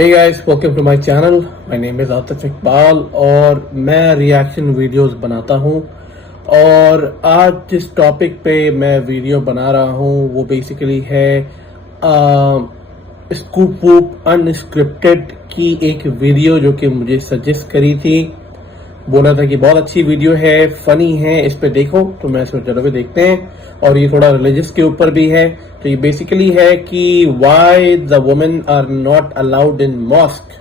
Hey guys, welcome to my channel. My name is Atif Iqbal और मैं reaction videos बनाता हूँ। और आज जिस टॉपिक पे मैं वीडियो बना रहा हूँ वो बेसिकली है स्कूप वूप अनस्क्रिप्टेड की एक वीडियो जो कि मुझे सजेस्ट करी थी। बोला था कि बहुत अच्छी वीडियो है, फनी है, इस पे देखो। तो मैं सोचा चलो भी देखते हैं। और ये थोड़ा रिलीजियस के ऊपर भी है। तो ये बेसिकली है कि why the women are not allowed in mosque.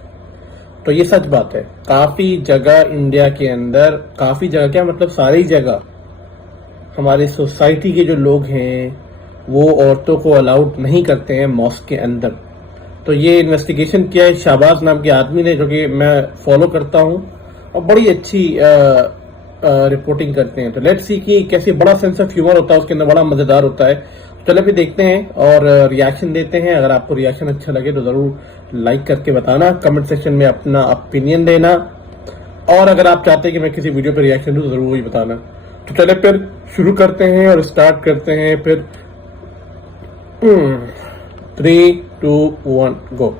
तो ये सच बात है। काफी जगह इंडिया के अंदर, काफी जगह क्या मतलब सारी जगह हमारे सोसाइटी के जो लोग हैं वो औरतों को अलाउड नहीं करते हैं मॉस्क के अंदर। तो ये इन्वेस्टिगेशन किया है शाहबाज नाम के आदमी ने, जो कि मैं फॉलो करता हूँ और बड़ी अच्छी रिपोर्टिंग करते हैं। तो लेट्स सी कि कैसे बड़ा सेंस ऑफ ह्यूमर होता है उसके अंदर, बड़ा मजेदार होता है। चलो भी देखते हैं और रिएक्शन देते हैं। अगर आपको रिएक्शन अच्छा लगे तो जरूर लाइक करके बताना, कमेंट सेक्शन में अपना ओपिनियन देना। और अगर आप चाहते हैं कि मैं किसी वीडियो पर रिएक्शन दूं तो जरूर वही बताना। तो चले फिर शुरू करते हैं और स्टार्ट करते हैं फिर 3, 2, 1 गो।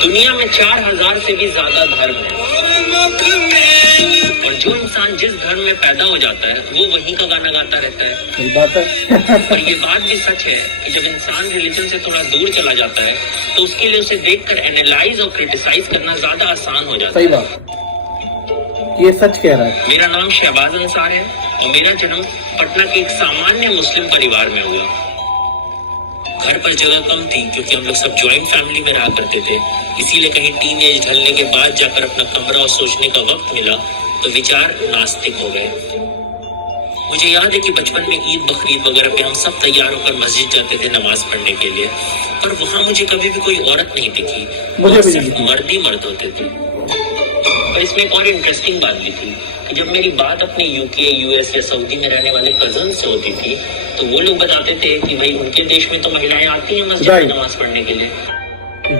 दुनिया में 4000 से भी ज्यादा धर्म है और जो इंसान जिस धर्म में पैदा हो जाता है वो वहीं का गाना गाता रहता है। सही बात है। और ये बात भी सच है कि जब इंसान रिलीजन से थोड़ा दूर चला जाता है तो उसके लिए उसे देखकर एनालाइज और क्रिटिसाइज करना ज्यादा आसान हो जाता है। सही बात, ये सच कह रहा है। मेरा नाम शहबाज अंसार है और मेरा जन्म पटना के एक सामान्य मुस्लिम परिवार में हुआ। घर पर जगह कम थी क्योंकि हम लोग सब ज्वाइंट फैमिली में रहा करते थे, इसीलिए कहीं टीन एज ढलने के बाद जाकर अपना कमरा और सोचने का वक्त मिला तो विचार नास्तिक हो गए। मुझे याद है कि बचपन में ईद बकरीद वगैरह पे हम सब तैयार होकर मस्जिद जाते थे नमाज पढ़ने के लिए, पर वहाँ मुझे कभी भी कोई औरत नहीं दिखी, सिर्फ मर्द ही मर्द होते थे। पर इसमें एक और इंटरेस्टिंग बात भी थी कि जब मेरी बात अपने यूके, यूएस या सऊदी में रहने वाले कजन से होती थी तो वो लोग बताते थे कि भाई उनके देश में तो महिलाएं आती हैं मस्जिद में नमाज पढ़ने के लिए,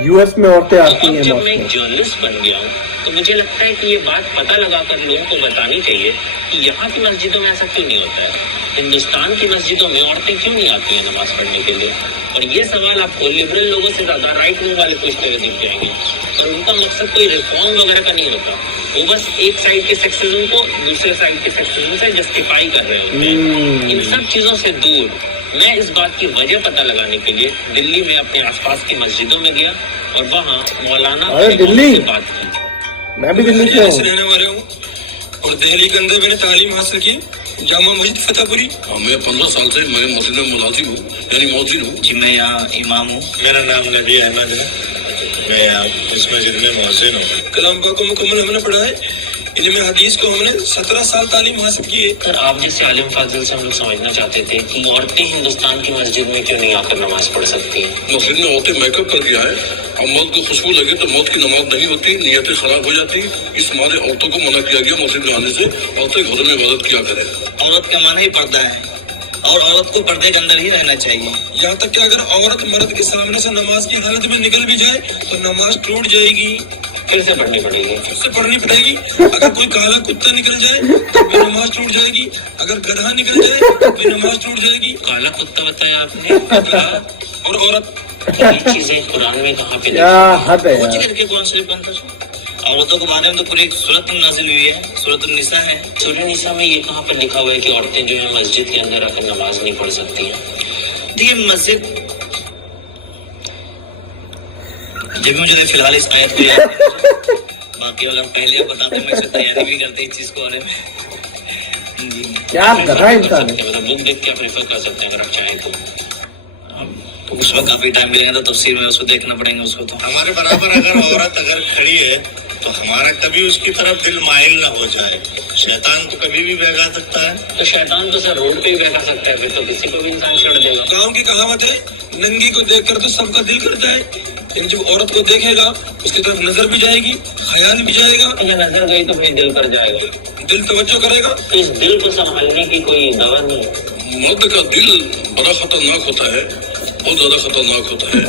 यूएस में औरतें आती हैं। जब मैं एक जर्नलिस्ट बन गया हूँ तो मुझे लगता है कि ये बात पता लगाकर लोगों को बतानी चाहिए कि यहाँ की मस्जिदों में ऐसा क्यों नहीं होता है, हिंदुस्तान की मस्जिदों में औरतें क्यों नहीं आती हैं नमाज पढ़ने के लिए। और ये सवाल आपको लिबरल लोगों से ज्यादा राइट विंग वाले पूछते हुए दिख जाएंगे। और उनका मकसद कोई रिफॉर्म वगैरह का नहीं होता, वो बस एक साइड के सेक्सिज्म को दूसरे साइड के सेक्सिज्म से जस्टिफाई कर रहे होते हैं। इन सब चीजों से दूर मैं इस बात की वजह पता लगाने के लिए दिल्ली में अपने आसपास की मस्जिदों में गया और वहाँ मौलाना से बात की। मैं भी दिल्ली से रहने वाले हूँ और दिल्ली के अंदर मैंने तालीम हासिल की जामा मस्जिद फतेहपुरी। मैं 15 साल से मैं मस्जिद में मुलाजिम हूँ, यानी मौजिन हूँ। जी मैं यहाँ इमाम हूँ। मेरा नाम नबी अहमद है, मैं यहाँ इस मस्जिद में मौजिन हूँ। कलाम पाक को मुकम्मल हमने पढ़ा है, इनमें हदीस को हमने 17 साल तालीम हासिल की है। सर आप जैसे आलिम फाजिल से हम लोग समझना चाहते थे कि औरतें हिंदुस्तान की मस्जिद में क्यों नहीं आकर नमाज पढ़ सकती हैं। मस्जिद में औरतें मेकअप कर दिया है, अब मौत को खुशबू लगे तो मौत की नमाज नहीं होती, नियतें खराब हो जाती। इस मारे औरतों को मना किया गया मस्जिद में आने से। औरतें घरों में इबादत किया करें। औरत का माना ही पर्दा है और औरत को पर्दे के अंदर ही रहना चाहिए। यहाँ तक कि अगर औरत मर्द के सामने से नमाज की हालत में निकल भी जाए तो नमाज टूट जाएगी, फिर से पढ़नी पड़ेगी, फिर से पढ़नी पड़ेगी। अगर कोई काला कुत्ता निकल जाए तो भी नमाज टूट जाएगी, अगर गधा निकल जाए तो भी नमाज टूट जाएगी। काला कुत्ता बताया आपने। और औरत ये चीजें कुरान में कहाँ पे क्या हद है कुछ यार। करके कौन से बनता है? औरतों के बारे में तो पूरी एक सूरत नाजिल हुई है, सूरत निसा है। सूरह निसा में ये कहाँ पर लिखा हुआ है कि औरतें जो है मस्जिद के अंदर आकर नमाज नहीं पढ़ सकती हैं? देखिए मस्जिद जब भी मुझे फिलहाल इस आयत को याद है, बाकी अगर पहले बताते मैं इससे तैयारी भी करते इस चीज को बारे में। जी क्या गधा इंसान है। मतलब बुक देख के आप रेफर कर सकते हैं अगर आप चाहें तो। तो उसमें काफी टाइम लगेगा तो तफसीर में उसको देखना पड़ेगा उसको। तो हमारे बराबर अगर औरत अगर खड़ी है तो हमारा कभी उसकी तरफ दिल माइल ना हो जाए। शैतान तो कभी भी बहका सकता है। तो शैतान तो सर रोड पे ही बहका सकता है, फिर तो किसी को भी इंसान छोड़ देगा। गाँव की कहावत है, नंगी को देखकर तो सबका दिल कर जाए, लेकिन जब औरत को देखेगा उसकी तरफ नजर भी जाएगी, ख्याल भी जाएगा। अगर नजर गई तो फिर दिल कर जाएगा, दिल तवज्जो करेगा। तो इस दिल को संभालने की कोई दवा नहीं है। मर्द का दिल बड़ा खतरनाक होता है बहुत ज्यादा खतरनाक होता है।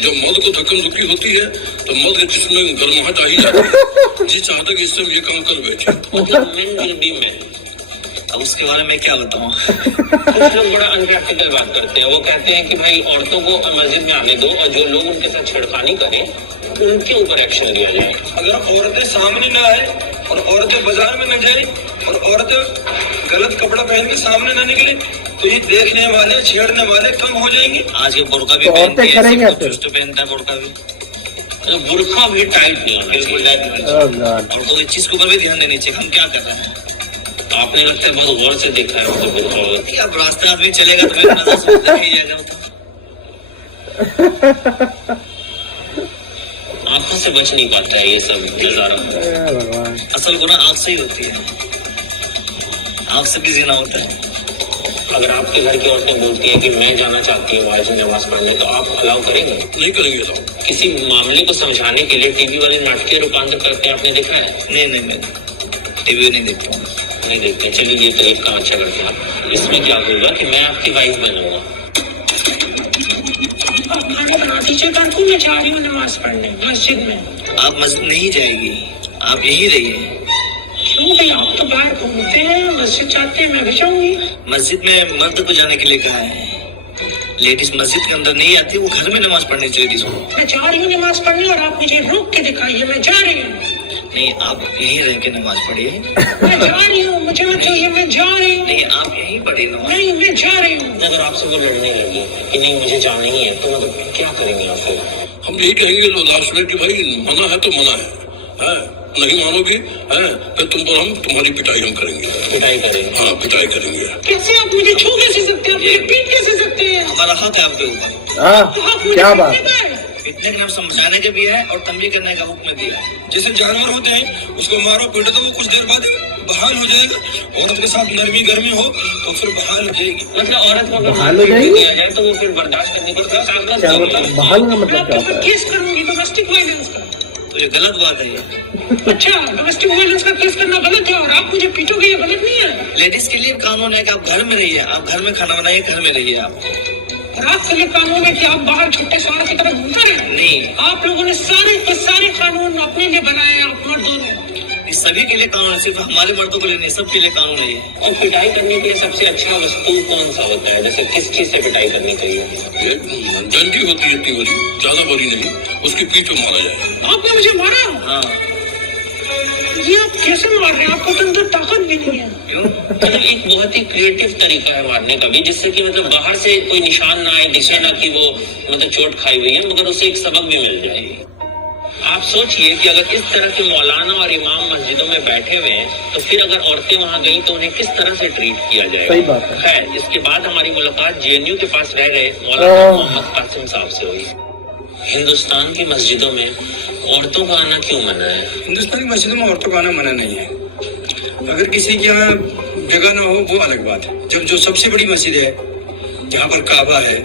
जब मर्द को धक्कम धुक्की होती है तो मर्द के जिस्म में गर्माहट आ ही जाती है, जी चाहता कि इससे हम ये काम कर बैठे। मतलब men will be men। अब उसके बारे में क्या बताऊं? कुछ लोग बड़ा अनप्रैक्टिकल बात करते हैं। वो कहते हैं कि भाई औरतों को मस्जिद में आने दो और जो लोग उनके साथ छेड़खानी करें उनके ऊपर एक्शन लिया जाए। अगर औरतें सामने न आए और औरतें बाजार में न जाए और औरतें गलत कपड़ा पहन के सामने न निकले तो ये देखने वाले छेड़ने वाले कम हो जाएंगे। आज ये बुर्का भी तो औरतें पहनती है, करेंगे सब फिर? कुछ तो पहनता है बुर्का भी। तो बुरखा भी टाइट नहीं होना बिल्कुल चाहिए। टाइट नहीं। Oh God. और तो इस चीज को ऊपर भी ध्यान देनी चाहिए। हम क्या कर रहे हैं? तो आपने लगता है बहुत गौर से देखा है मतलब बुरखा वगैरह। अब रास्ते आदमी चलेगा तो फिर नजर से उतर ही जाएगा वो तो। आंखों से बच नहीं पाता है ये सब नजारा। भगवान। असल गुनाह आँख से ही होती है, आँख से भी जिना होता है। अगर आपके घर की औरतें बोलती है कि मैं जाना चाहती हूँ आज नमाज पढ़ने, तो आप अलाउ करेंगे? नहीं करेंगे तो। किसी मामले को समझाने के लिए टीवी वाले नाटकीय रूपांतर करते हैं, आपने देखा है? नहीं मैं टीवी नहीं देखता हूँ। नहीं देखते। चलिए ये तो एक काम अच्छा करते हैं। इसमें क्या होगा कि मैं आपकी वाइफ बनूंगा। टीचर करती मैं जा रही हूँ नमाज पढ़ने मस्जिद में। आप मस्जिद नहीं जाएगी, आप यही रहिए। क्यों भाई, आप तो बाहर घूमते हैं, मस्जिद जाते हैं, मैं भी जाऊंगी। मस्जिद में मर्द को जाने के लिए कहा है, लेडीज मस्जिद के अंदर नहीं आती, वो घर में नमाज पढ़नी चाहिए लेडीज को। मैं जा रही हूँ नमाज पढ़ने और आप मुझे रोक के दिखाइए, मैं जा रही हूँ। नहीं, आप यहीं रह के नमाज पढ़िए। मैं जा रही हूँ, मुझे मत चाहिए, मैं जा रही हूँ। नहीं, आप यहीं पढ़िए नमाज। नहीं, मैं जा रही हूँ। अगर आपसे वो लड़ने लगी कि नहीं मुझे जाना ही है, तो मतलब क्या करेंगे आप फिर? हम यही कहेंगे लास्ट में कि भाई मना है तो मना है, नहीं मानोगे है फिर तुम पर हम तुम्हारी पिटाई हम करेंगे। पिटाई करेंगे? हाँ पिटाई करेंगे। कैसे आप मुझे छू कैसे सकते हैं, मुझे पीट कैसे सकते हैं? हमारा हक है आपके ऊपर। क्या बात है। इतने के नाम समझाने के भी है और तंबीह करने का हुक्म दिया है। जैसे जानवर होते हैं उसको मारो पीटो तो वो कुछ देर बाद बहाल हो जाएगा। औरत के साथ नरमी गर्मी हो तो फिर बहाल हो जाएगी। मतलब औरत को अगर बहाल हो जाएगी? किया जाए तो वो फिर बर्दाश्त करने को क्या मतलब बहाल का मतलब क्या होता है? केस करूंगी डोमेस्टिक वायलेंस का। तो ये गलत बात है ये। अच्छा, डोमेस्टिक वायलेंस का केस करना गलत है और आप मुझे पीटोगे, ये गलत नहीं है। लेडीज के लिए कानून है कि आप घर में रहिए, आप घर में खाना बनाइए, घर में रहिए आप। और आपके लिए कानून है कि आप बाहर छुट्टे सवार की तरह घूमते रहे। नहीं, आप लोगों ने सारे के सारे कानून अपने लिए बनाए हैं, आप मर्दों ने। इस सभी के लिए कानून है, सिर्फ हमारे मर्दों के लिए नहीं, सबके लिए कानून है ये। और पिटाई करने के लिए सबसे अच्छा वस्तु कौन सा होता है? जैसे किस चीज से पिटाई करनी चाहिए? ये डंडी होती है इतनी बड़ी, ज्यादा बड़ी नहीं, उसकी पीठ पे मारा जाए। आपने मुझे मारा? हाँ। ये आप कैसे मार रहे हैं? आपको तो अंदर ताकत भी नहीं है। क्यों? मतलब एक बहुत ही क्रिएटिव तरीका है मारने का भी, जिससे कि मतलब बाहर से कोई निशान ना आए, दिखे ना कि वो मतलब चोट खाई हुई है, मगर उसे एक सबक भी मिल जाए। आप सोचिए कि अगर इस तरह के मौलाना और इमाम मस्जिदों में बैठे हुए हैं, तो फिर अगर औरतें वहां गई तो उन्हें किस तरह से ट्रीट किया जाएगा? सही बात है। खैर, इसके बाद हमारी मुलाकात JNU के पास रह गए मौलाना मोहम्मद कासिम साहब से हुई। हिंदुस्तान की मस्जिदों में औरतों का आना क्यों मना है? हिंदुस्तानी मस्जिदों में औरतों का आना मना नहीं है। अगर किसी के यहाँ जगह ना हो वो अलग बात है। जब जो सबसे बड़ी मस्जिद है, जहाँ पर काबा है,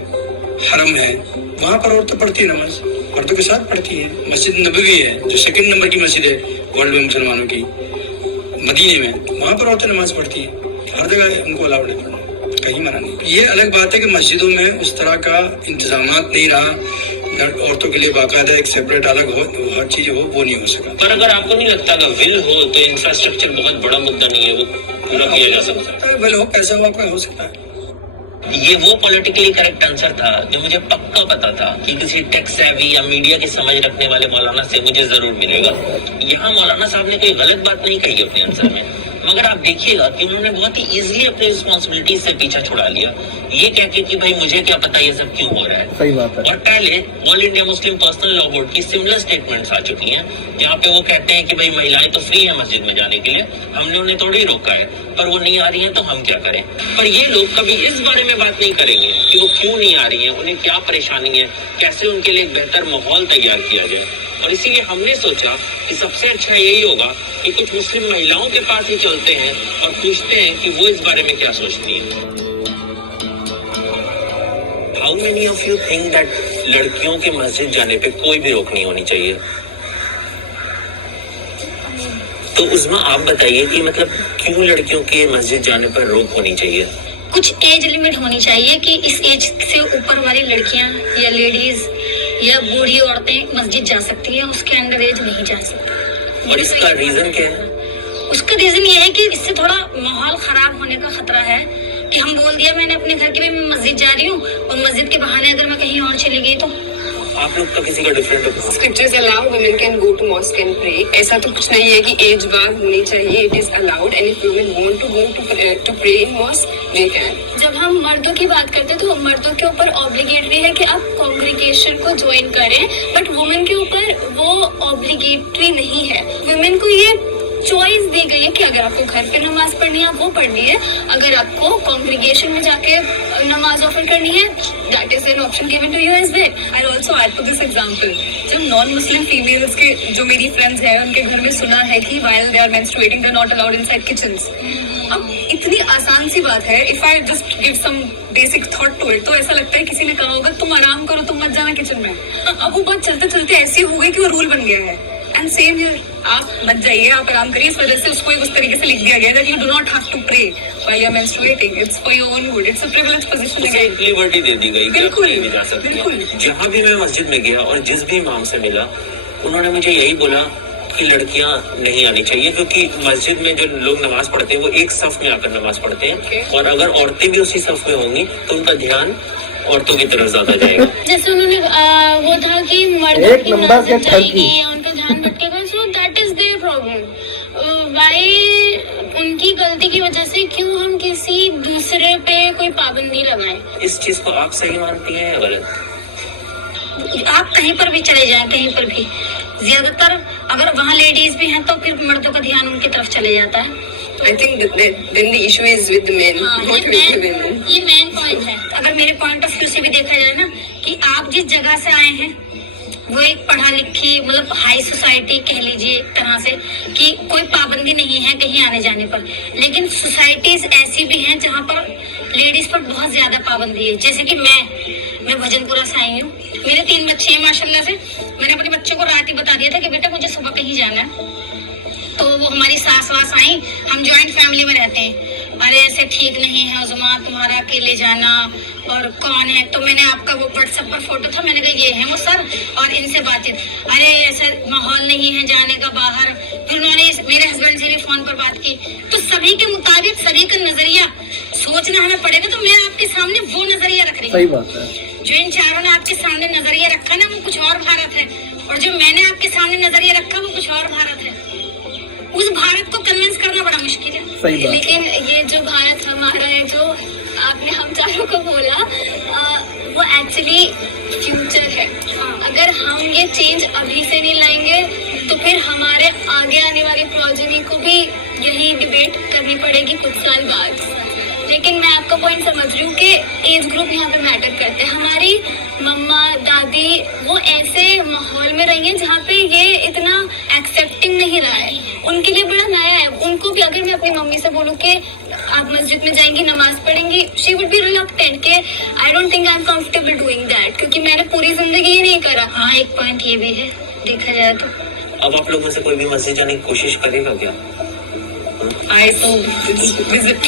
हरम है, वहाँ पर औरतें पढ़ती है नमाज, औरतों के साथ पढ़ती है। मस्जिद नबवी है जो सेकंड नंबर की मस्जिद है वर्ल्ड में मुसलमानों की, मदीने में, वहाँ पर औरतें नमाज पढ़ती है। हर जगह उनको अलाउड है, कहीं मना नहीं। ये अलग बात है कि मस्जिदों में उस तरह का इंतजामात नहीं रहा, औरतों के लिए बाकायदा एक सेपरेट अलग हो, हर चीज हो, वो नहीं हो सका। पर अगर आपको नहीं लगता अगर विल हो तो इंफ्रास्ट्रक्चर बहुत बड़ा मुद्दा नहीं है, वो पूरा किया जा सकता है? वेल हो, पैसा हुआ कोई हो सकता है। ये वो पॉलिटिकली करेक्ट आंसर था जो मुझे पक्का पता था कि किसी टेक सेवी या मीडिया की समझ रखने वाले मौलाना से मुझे जरूर मिलेगा। यहाँ मौलाना साहब ने कोई गलत बात नहीं कही अपने आंसर में, मगर आप देखिएगा कि उन्होंने बहुत ही इजीली अपनी रिस्पॉन्सिबिलिटी से पीछा छुड़ा लिया, ये कह के कि भाई मुझे क्या पता ये सब क्यों हो रहा है। सही बात है। और पहले all India Muslim personal law board की सिमिलर स्टेटमेंट्स आ चुकी हैं, जहाँ पे वो कहते हैं कि भाई महिलाएं तो फ्री है मस्जिद में जाने के लिए, हमने उन्हें थोड़ी रोका है, पर वो नहीं आ रही हैं तो हम क्या करें। पर ये लोग कभी इस बारे में बात नहीं करेंगे कि वो क्यों नहीं आ रही हैं, उन्हें क्या परेशानी है, कैसे उनके लिए एक बेहतर माहौल तैयार किया जाए। और इसीलिए हमने सोचा कि सबसे अच्छा यही होगा कि कुछ मुस्लिम महिलाओं के पास ही चलते हैं और पूछते हैं कि वो इस बारे में क्या सोचती हैं। How many of you think that लड़कियों के मस्जिद जाने पे कोई भी रोक नहीं होनी चाहिए? तो उस्मा आप बताइए कि मतलब क्यों लड़कियों के मस्जिद जाने पर रोक होनी चाहिए? कुछ एज लिमिट होनी चाहिए कि इस एज से ऊपर वाली लड़कियां या लेडीज या बूढ़ी औरतें मस्जिद जा सकती है, उसके अंडर एज नहीं जा सकती। और इसका रीजन क्या है? उसका रीजन ये है कि इससे थोड़ा माहौल खराब होने का खतरा है कि हम बोल दिया मैंने अपने घर के लिए मैं मस्जिद जा रही हूँ और मस्जिद के बहाने अगर मैं कहीं और चली गई तो आप लोग का किसी का डिफरेंट है? Scriptures allow women can go to mosque and pray. ऐसा तो कुछ नहीं है कि एज बार होनी चाहिए. It is allowed and if women want to go to pray in mosque, they can. जब हम मर्दों की बात करते हैं तो मर्दों के ऊपर ऑब्लिगेटरी है कि आप कॉन्ग्रीगेशन को ज्वाइन करें, बट वुमेन के ऊपर वो ऑब्लिगेटरी नहीं है. वुमेन को ये चॉइस दी गई है कि अगर आपको घर पे नमाज पढ़नी है आप वो पढ़नी है, अगर आपको कॉन्ग्रीगेशन में जाके नमाज ऑफर करनी है that is an option given to you as well. I also add to this example. जब non-Muslim females के जो मेरी friends हैं उनके घर में सुना है कि while they are menstruating they are not allowed inside kitchens. अब इतनी आसान सी बात है. If I just give some basic thought to it, तो ऐसा लगता है किसी ने कहा होगा तुम आराम करो, तुम मत जाना किचन में. अब वो बात चलते चलते ऐसी हो गई कि वो रूल बन गया है. एंड सेम हियर, आप मत जाइए, आप आराम करिए. इस वजह से उसको उस तरीके से लिख दिया गया है that you do not have to pray while you are menstruating. It's for your own good. It's a privileged position. उसे एक लिबर्टी दे दी गई कि आप कहीं भी जा सकते बिल्कुल. हैं. जहाँ भी मैं मस्जिद में गया और जिस भी इमाम से मिला उन्होंने मुझे यही बोला कि लड़कियां नहीं आनी चाहिए, क्योंकि मस्जिद में जो लोग नमाज पढ़ते हैं वो एक सफ में आकर नमाज पढ़ते हैं और अगर औरतें भी उसी सफ में होंगी तो उनका ध्यान औरतों की तरफ ज्यादा जाएगा. जैसे उन्होंने वो था कि मर्दों की नजर जाएगी या उनका ध्यान भटकेगा, so that is their problem. Why उनकी गलती की वजह से क्यों हम किसी दूसरे पे कोई पाबंदी लगाएं? इस चीज को आप सही मानती हैं या गलत? आप कहीं पर भी चले जाएं, कहीं पर भी ज्यादातर अगर वहाँ लेडीज भी हैं तो फिर मर्दों का ध्यान उनकी तरफ चले जाता है. I think that then the issue is with the men, not with the women. ये मेन पॉइंट है. अगर मेरे पॉइंट ऑफ व्यू से भी देखा जाए ना कि आप जिस जगह से आए हैं वो एक पढ़ा लिखी मतलब हाई सोसाइटी कह लीजिए एक तरह से कि कोई पाबंदी नहीं है कहीं आने जाने पर, लेकिन सोसाइटीज ऐसी भी हैं जहाँ पर लेडीज पर बहुत ज्यादा पाबंदी है. जैसे कि मैं भजनपुरा से आई हूँ, मेरे 3 बच्चे हैं माशाल्लाह से. मैंने अपने बच्चे को रात ही बता दिया था कि बेटा मुझे सुबह कहीं जाना है, तो वो हमारी सास वास आई, हम ज्वाइंट फैमिली में रहते हैं. अरे ऐसे ठीक नहीं है उज़मा तुम्हारा अकेले जाना, और कौन है? तो मैंने आपका वो व्हाट्सएप पर फोटो था, मैंने कहा ये है वो सर, और इनसे बातचीत. अरे ऐसा माहौल नहीं है जाने का बाहर. फिर उन्होंने मेरे हस्बैंड से भी फोन पर बात की, तो सभी के मुताबिक सभी का नजरिया सोचना हमें पड़ेगा. तो मैं आपके सामने वो नजरिया रख रही हूँ. सही बात है. जो इन चारों ने आपके सामने नजरिया रखा ना वो कुछ और भारत है, और जो मैंने आपके सामने नजरिया रखा वो कुछ और भारत है. उस भारत को कन्विंस करना बड़ा मुश्किल है. सही बात. लेकिन ये जो भारत हमारा है, जो आपने हम चारों को बोला, वो एक्चुअली फ्यूचर है. अगर हम ये चेंज अभी से नहीं लाएंगे तो फिर हमारे आगे आने वाली प्रोजेनी को भी यही डिबेट करनी पड़ेगी कुछ साल बाद. लेकिन मैं आपका पॉइंट समझ रही हूँ कि एज ग्रुप यहाँ पे मैटर करते हैं. हमारी मम्मा दादी वो ऐसे माहौल में रही हैं जहाँ पे ये इतना एक्सेप्टिंग नहीं रहा है, उनके लिए बड़ा नया है. उनको भी अगर मैं अपनी मम्मी से बोलूँ कि आप मस्जिद में जाएंगी नमाज पढ़ेंगी, शी वुड बी रिलक्टेंट के I don't think I am comfortable doing that, क्योंकि मैंने पूरी जिंदगी ये नहीं करा. हाँ एक पॉइंट ये भी है देखा जाए तो. अब आप लोगों से कोई भी मस्जिद जाने की कोशिश करेगा क्या? I so visit.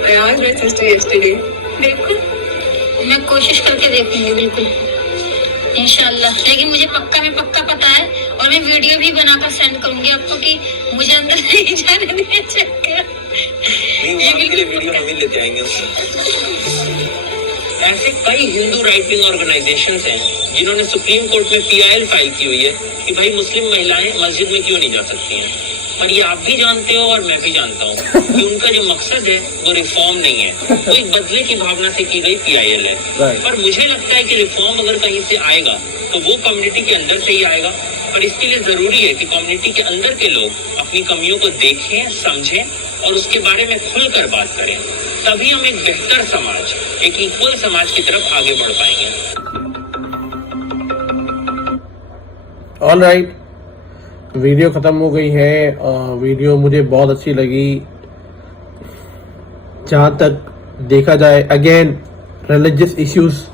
I asked my sister yesterday. बिल्कुल मैं कोशिश करके देखूंगी बिल्कुल इंशाल्लाह. लेकिन मुझे पक्का पता है और मैं वीडियो भी बनाकर सेंड करूंगी आपको कि मुझे अंदर नहीं जाने दिया चक्कर. ये बिल्कुल वीडियो हम ही लेते आएंगे. ऐसे कई हिंदू राइट विंग ऑर्गेनाइजेशंस हैं जिन्होंने सुप्रीम कोर्ट में PIL फाइल की हुई है कि भाई मुस्लिम महिलाएं मस्जिद में क्यों नहीं जा सकती हैं. और ये आप भी जानते हो और मैं भी जानता हूँ कि उनका जो मकसद है वो रिफॉर्म नहीं है, वो एक बदले की भावना से की गई PIL है. पर मुझे लगता है कि रिफॉर्म अगर कहीं से आएगा तो वो कम्युनिटी के अंदर से ही आएगा. पर इसके लिए जरूरी है कि कम्युनिटी के अंदर के लोग अपनी कमियों को देखें, समझें और उसके बारे में खुलकर बात करें. तभी हम एक बेहतर समाज, एक इक्वल समाज की तरफ आगे बढ़ पाएंगे. ऑल राइट, वीडियो ख़त्म हो गई है. वीडियो मुझे बहुत अच्छी लगी. जहाँ तक देखा जाए, अगेन रिलीजियस इश्यूज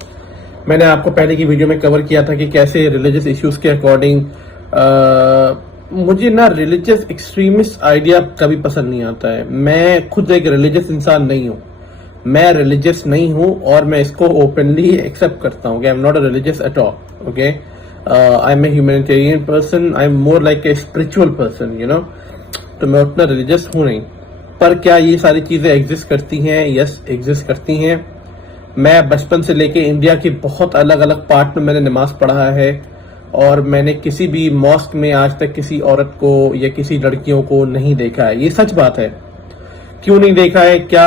मैंने आपको पहले की वीडियो में कवर किया था कि कैसे रिलीजियस इश्यूज के अकॉर्डिंग मुझे ना रिलीजियस एक्सट्रीमिस्ट आइडिया कभी पसंद नहीं आता है. मैं खुद एक रिलीजियस इंसान नहीं हूँ, मैं रिलीजियस नहीं हूं और मैं इसको ओपनली एक्सेप्ट करता हूं कि I am not a religious at all. Okay, I am a humanitarian person, I am more like a spiritual person, you know. तो मैं उतना रिलीजियस हूं नहीं. पर क्या ये सारी चीजें एग्जिस्ट करती हैं? यस, एग्जिस्ट करती हैं. मैं बचपन से लेके इंडिया के बहुत अलग अलग पार्ट में मैंने नमाज पढ़ा है और मैंने किसी भी मॉस्क में आज तक किसी औरत को या किसी लड़कियों को नहीं देखा है. ये सच बात है. क्यों नहीं देखा है? क्या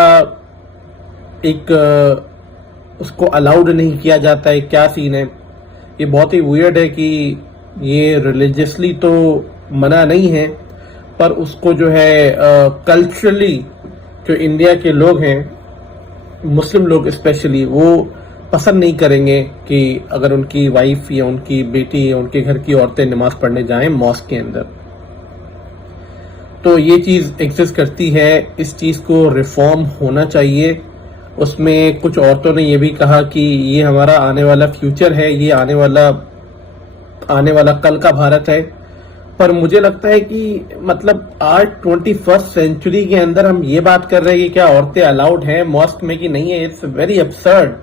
एक उसको अलाउड नहीं किया जाता है? क्या सीन है? ये बहुत ही वियर्ड है कि ये रिलीजियसली तो मना नहीं है, पर उसको जो है कल्चरली जो इंडिया के लोग हैं, मुस्लिम लोग स्पेशली, वो पसंद नहीं करेंगे कि अगर उनकी वाइफ या उनकी बेटी या उनके घर की औरतें नमाज पढ़ने जाएं मॉस्क के अंदर. तो ये चीज एग्जिस्ट करती है. इस चीज को रिफॉर्म होना चाहिए. उसमें कुछ औरतों ने ये भी कहा कि ये हमारा आने वाला फ्यूचर है, ये आने वाला कल का भारत है. पर मुझे लगता है कि मतलब आज 21st सेंचुरी के अंदर हम ये बात कर रहे हैं कि क्या औरतें अलाउड हैं मॉस्क में कि नहीं है. It's very absurd.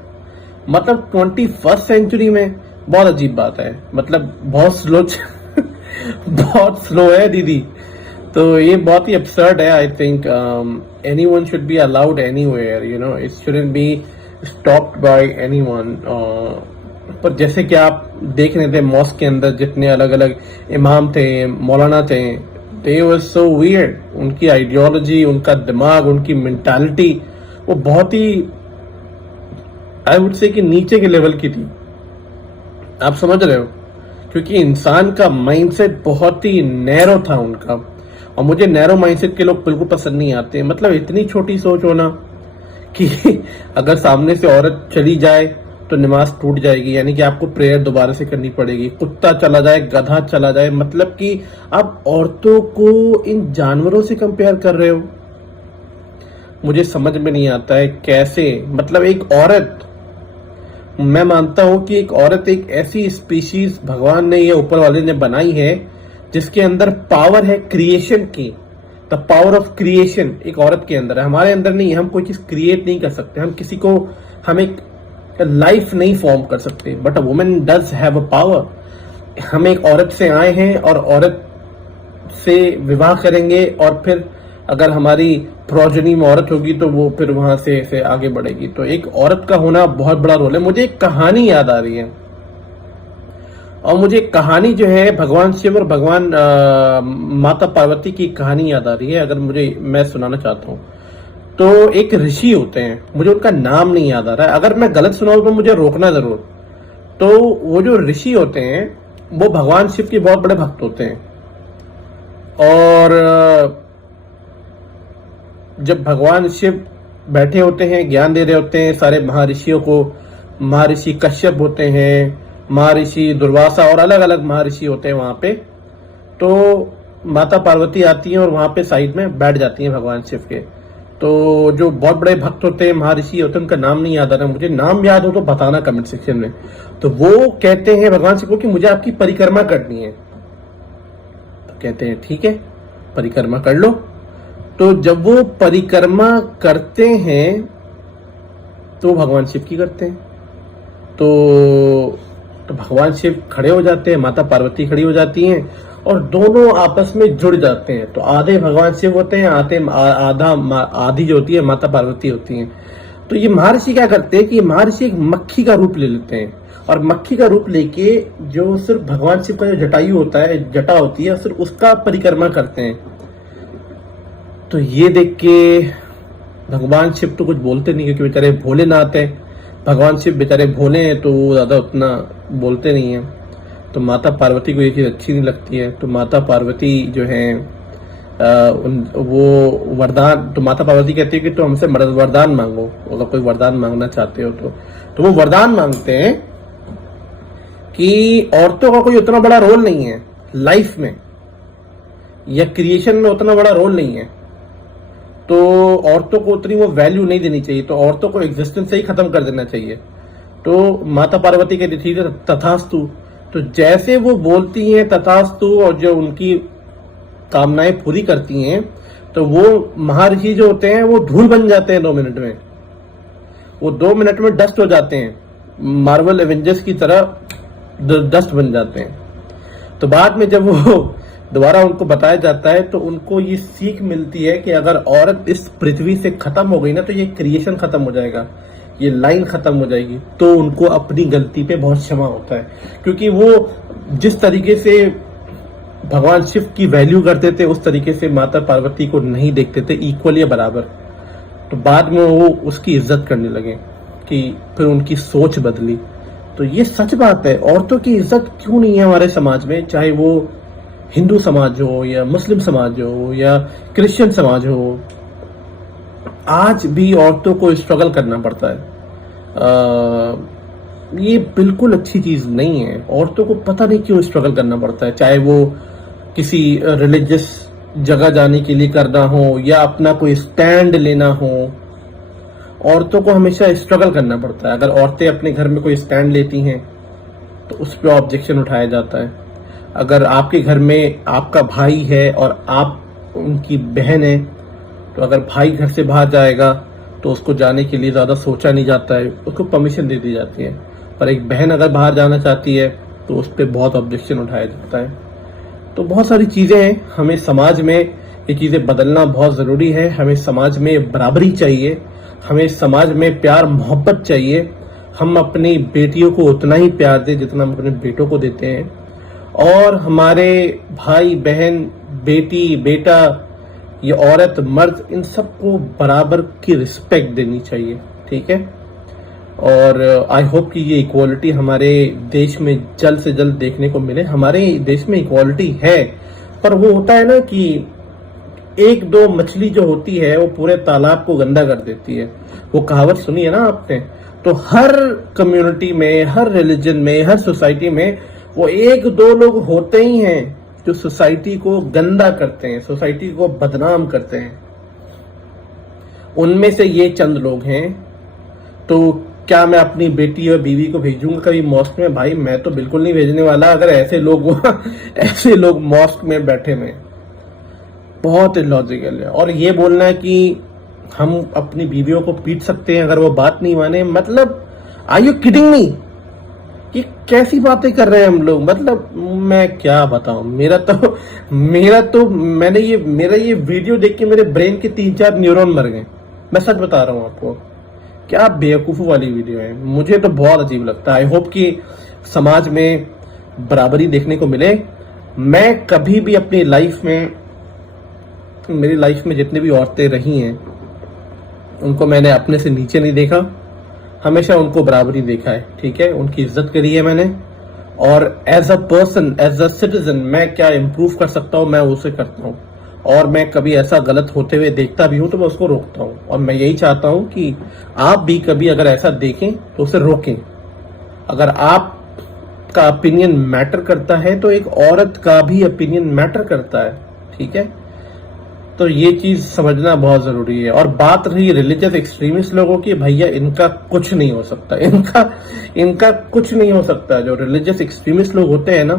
मतलब 21st सेंचुरी में बहुत अजीब बात है. मतलब बहुत स्लो है दीदी. तो ये बहुत ही अब्सर्ड है. I think anyone should be allowed anywhere, you know. It shouldn't be stopped bye anyone. पर जैसे कि आप देख रहे थे मॉस्क के अंदर जितने अलग अलग इमाम थे, मौलाना थे, दे वर सो वियर्ड. उनकी आइडियोलॉजी, उनका दिमाग, उनकी मेंटालिटी वो बहुत ही, आई वुड से कि नीचे के लेवल की थी. आप समझ रहे हो? क्योंकि इंसान का माइंडसेट बहुत ही नैरो था उनका. और मुझे नैरो माइंडसेट के लोग बिल्कुल पसंद नहीं आते. मतलब इतनी छोटी सोच होना कि अगर सामने से औरत चली जाए तो नमाज टूट जाएगी, यानी कि आपको प्रेयर दोबारा से करनी पड़ेगी. कुत्ता चला जाए, गधा चला जाए, मतलब कि आप औरतों को इन जानवरों से कंपेयर कर रहे हो. मुझे समझ में नहीं आता है कैसे. मतलब एक औरत, मैं मानता हूं कि एक औरत एक ऐसी स्पीशीज भगवान ने या ऊपर वाले ने बनाई है जिसके अंदर पावर है क्रिएशन की. द पावर ऑफ क्रिएशन एक औरत के अंदर है, हमारे अंदर नहीं है. हम कोई चीज क्रिएट नहीं कर सकते. हम एक लाइफ नहीं फॉर्म कर सकते. But a woman does have a power. हम एक औरत से आए हैं और औरत से विवाह करेंगे और फिर अगर हमारी प्रोजनी में औरत होगी तो वो फिर वहां से आगे बढ़ेगी. तो एक औरत का होना बहुत बड़ा रोल है. मुझे एक कहानी याद आ रही है, और मुझे एक कहानी जो है भगवान शिव और भगवान माता पार्वती की कहानी याद आ रही है. अगर मैं सुनाना चाहता हूँ. तो एक ऋषि होते हैं, मुझे उनका नाम नहीं याद आ रहा है. अगर मैं गलत सुनाऊं तो मुझे रोकना जरूर. तो वो जो ऋषि होते हैं वो भगवान शिव के बहुत बड़े भक्त होते हैं. और जब भगवान शिव बैठे होते हैं, ज्ञान दे रहे होते हैं सारे महर्षियों को, महर्षि कश्यप होते हैं, महर्षि दुर्वासा और अलग अलग महर्षि होते हैं वहां पे. तो माता पार्वती आती हैं और वहां पे साइड में बैठ जाती हैं भगवान शिव के. तो जो बहुत बड़े भक्त होते हैं, महर्षि होते हैं, उनका नाम नहीं याद आ रहा. मुझे नाम याद हो तो बताना कमेंट सेक्शन में. तो वो कहते हैं भगवान शिव को कि मुझे आपकी परिक्रमा करनी है. तो कहते हैं ठीक है, परिक्रमा कर लो. तो जब वो परिक्रमा करते हैं तो भगवान शिव की करते हैं. तो भगवान शिव खड़े हो जाते हैं, माता पार्वती खड़ी हो जाती हैं और दोनों आपस में जुड़ जाते हैं. तो आधे भगवान शिव होते हैं, आधी जो होती है माता पार्वती होती हैं. तो ये महर्षि क्या करते हैं कि महर्षि एक मक्खी का रूप ले लेते हैं और मक्खी का रूप लेके जो सिर्फ भगवान शिव का जो जटायु होता है, जटा होती है, सिर्फ उसका परिक्रमा करते हैं. तो ये देख के भगवान शिव तो कुछ बोलते नहीं, क्योंकि बेचारे भोलेनाथ है. भगवान शिव बेचारे भोले हैं तो ज्यादा उतना बोलते नहीं है. तो माता पार्वती को ये चीज अच्छी नहीं लगती है. तो माता पार्वती जो है वो वरदान, तो माता पार्वती कहती है कि तो हमसे वरदान मांगो, अगर कोई वरदान मांगना चाहते हो तो वो वरदान मांगते हैं कि औरतों का कोई उतना बड़ा रोल नहीं है लाइफ में या क्रिएशन में, उतना बड़ा रोल नहीं है. तो औरतों को उतनी वो वैल्यू नहीं देनी चाहिए. तो औरतों को एग्जिस्टेंस से ही खत्म कर देना चाहिए. तो माता पार्वती कहती थी तथास्तु. तो जैसे वो बोलती हैं तथास्तु और जो उनकी कामनाएं पूरी करती हैं, तो वो महर्षि जो होते हैं वो धूल बन जाते हैं 2 मिनट में. वो 2 मिनट में डस्ट हो जाते हैं, मार्वल एवेंजर्स की तरह डस्ट बन जाते हैं। तो बाद में जब वो दोबारा उनको बताया जाता है तो उनको ये सीख मिलती है कि अगर औरत इस पृथ्वी से खत्म हो गई ना तो ये क्रिएशन खत्म हो जाएगा, ये लाइन खत्म हो जाएगी। तो उनको अपनी गलती पे बहुत क्षमा होता है, क्योंकि वो जिस तरीके से भगवान शिव की वैल्यू करते थे उस तरीके से माता पार्वती को नहीं देखते थे इक्वल या बराबर। तो बाद में वो उसकी इज्जत करने लगे, कि फिर उनकी सोच बदली। तो ये सच बात है, औरतों की इज्जत क्यों नहीं है हमारे समाज में, चाहे वो हिंदू समाज हो या मुस्लिम समाज हो या क्रिश्चियन समाज हो। आज भी औरतों को स्ट्रगल करना पड़ता है। ये बिल्कुल अच्छी चीज नहीं है। औरतों को पता नहीं क्यों स्ट्रगल करना पड़ता है, चाहे वो किसी रिलीजियस जगह जाने के लिए करना हो या अपना कोई स्टैंड लेना हो। औरतों को हमेशा स्ट्रगल करना पड़ता है। अगर औरतें अपने घर में कोई स्टैंड लेती हैं तो उस पर ऑब्जेक्शन उठाया जाता है। अगर आपके घर में आपका भाई है और आप उनकी बहन है, तो अगर भाई घर से बाहर जाएगा तो उसको जाने के लिए ज़्यादा सोचा नहीं जाता है, उसको परमिशन दे दी जाती है। पर एक बहन अगर बाहर जाना चाहती है तो उस पर बहुत ऑब्जेक्शन उठाया जाता है। तो बहुत सारी चीज़ें हैं, हमें समाज में ये चीज़ें बदलना बहुत ज़रूरी है। हमें समाज में बराबरी चाहिए, हमें समाज में प्यार मोहब्बत चाहिए। हम अपनी बेटियों को उतना ही प्यार दें जितना हम अपने बेटों को देते हैं, और हमारे भाई बहन, बेटी बेटा, ये औरत मर्द, इन सबको बराबर की रिस्पेक्ट देनी चाहिए, ठीक है। और आई होप कि ये इक्वालिटी हमारे देश में जल्द से जल्द देखने को मिले। हमारे देश में इक्वालिटी है, पर वो होता है ना कि 1-2 मछली जो होती है वो पूरे तालाब को गंदा कर देती है। वो कहावत सुनी है ना आपने। तो हर कम्युनिटी में, हर रिलीजन में, हर सोसाइटी में वो 1-2 लोग होते ही हैं जो सोसाइटी को गंदा करते हैं, सोसाइटी को बदनाम करते हैं। उनमें से ये चंद लोग हैं। तो क्या मैं अपनी बेटी और बीवी को भेजूंगा कभी मॉस्क में? भाई मैं तो बिल्कुल नहीं भेजने वाला। अगर ऐसे लोग मॉस्क में बैठे हुए, बहुत इलॉजिकल है। और ये बोलना है कि हम अपनी बीवियों को पीट सकते हैं अगर वो बात नहीं माने, मतलब आर यू किडिंग मी? ये कैसी बातें कर रहे हैं हम लोग? मतलब मैं क्या बताऊं, मेरा ये वीडियो देख के मेरे ब्रेन के 3-4 न्यूरॉन मर गए। मैं सच बता रहा हूं आपको, क्या बेवकूफों वाली वीडियो है। मुझे तो बहुत अजीब लगता है। आई होप कि समाज में बराबरी देखने को मिले। मैं कभी भी अपनी लाइफ में, मेरी लाइफ में जितनी भी औरतें रही हैं उनको मैंने अपने से नीचे नहीं देखा, हमेशा उनको बराबरी देखा है, ठीक है। उनकी इज्जत करी है मैंने, और as a person, as a citizen मैं क्या इम्प्रूव कर सकता हूँ मैं उसे करता हूँ। और मैं कभी ऐसा गलत होते हुए देखता भी हूं तो मैं उसको रोकता हूं। और मैं यही चाहता हूं कि आप भी कभी अगर ऐसा देखें तो उसे रोकें। अगर आपका ओपिनियन मैटर करता है तो एक औरत का भी ओपिनियन मैटर करता है, ठीक है। तो ये चीज समझना बहुत जरूरी है। और बात रही रिलीजियस एक्सट्रीमिस्ट लोगों की, भैया इनका कुछ नहीं हो सकता, इनका कुछ नहीं हो सकता। जो रिलीजियस एक्सट्रीमिस्ट लोग होते हैं ना,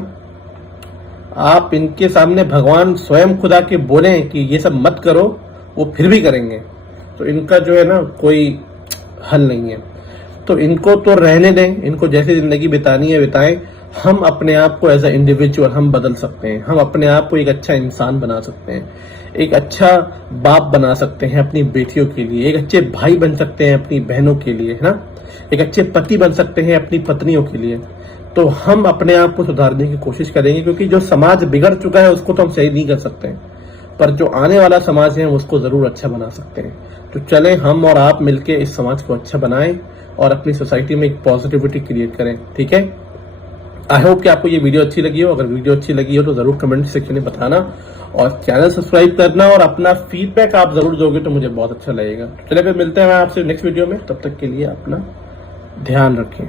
आप इनके सामने भगवान स्वयं खुदा के बोले कि ये सब मत करो, वो फिर भी करेंगे। तो इनका जो है ना कोई हल नहीं है। तो इनको तो रहने दें, इनको जैसी जिंदगी बितानी है बिताएं। हम अपने आप को एज अ इंडिविजुअल हम बदल सकते हैं। हम अपने आप को एक अच्छा इंसान बना सकते हैं, एक अच्छा बाप बना सकते हैं अपनी बेटियों के लिए, एक अच्छे भाई बन सकते हैं अपनी बहनों के लिए, है ना, एक अच्छे पति बन सकते हैं अपनी पत्नियों के लिए। तो हम अपने आप को सुधारने की कोशिश करेंगे, क्योंकि जो समाज बिगड़ चुका है उसको तो हम सही नहीं कर सकते हैं, पर जो आने वाला समाज है उसको जरूर अच्छा बना सकते हैं। तो चले हम और आप मिलके इस समाज को अच्छा बनाएं और अपनी सोसाइटी में एक पॉजिटिविटी क्रिएट करें, ठीक है। आई होप कि आपको ये वीडियो अच्छी लगी हो। अगर वीडियो अच्छी लगी हो तो जरूर कमेंट सेक्शन में बताना, और चैनल सब्सक्राइब करना, और अपना फीडबैक आप जरूर दोगे तो मुझे बहुत अच्छा लगेगा। चले फिर मिलते हैं आपसे नेक्स्ट वीडियो में। तब तक के लिए अपना ध्यान रखें।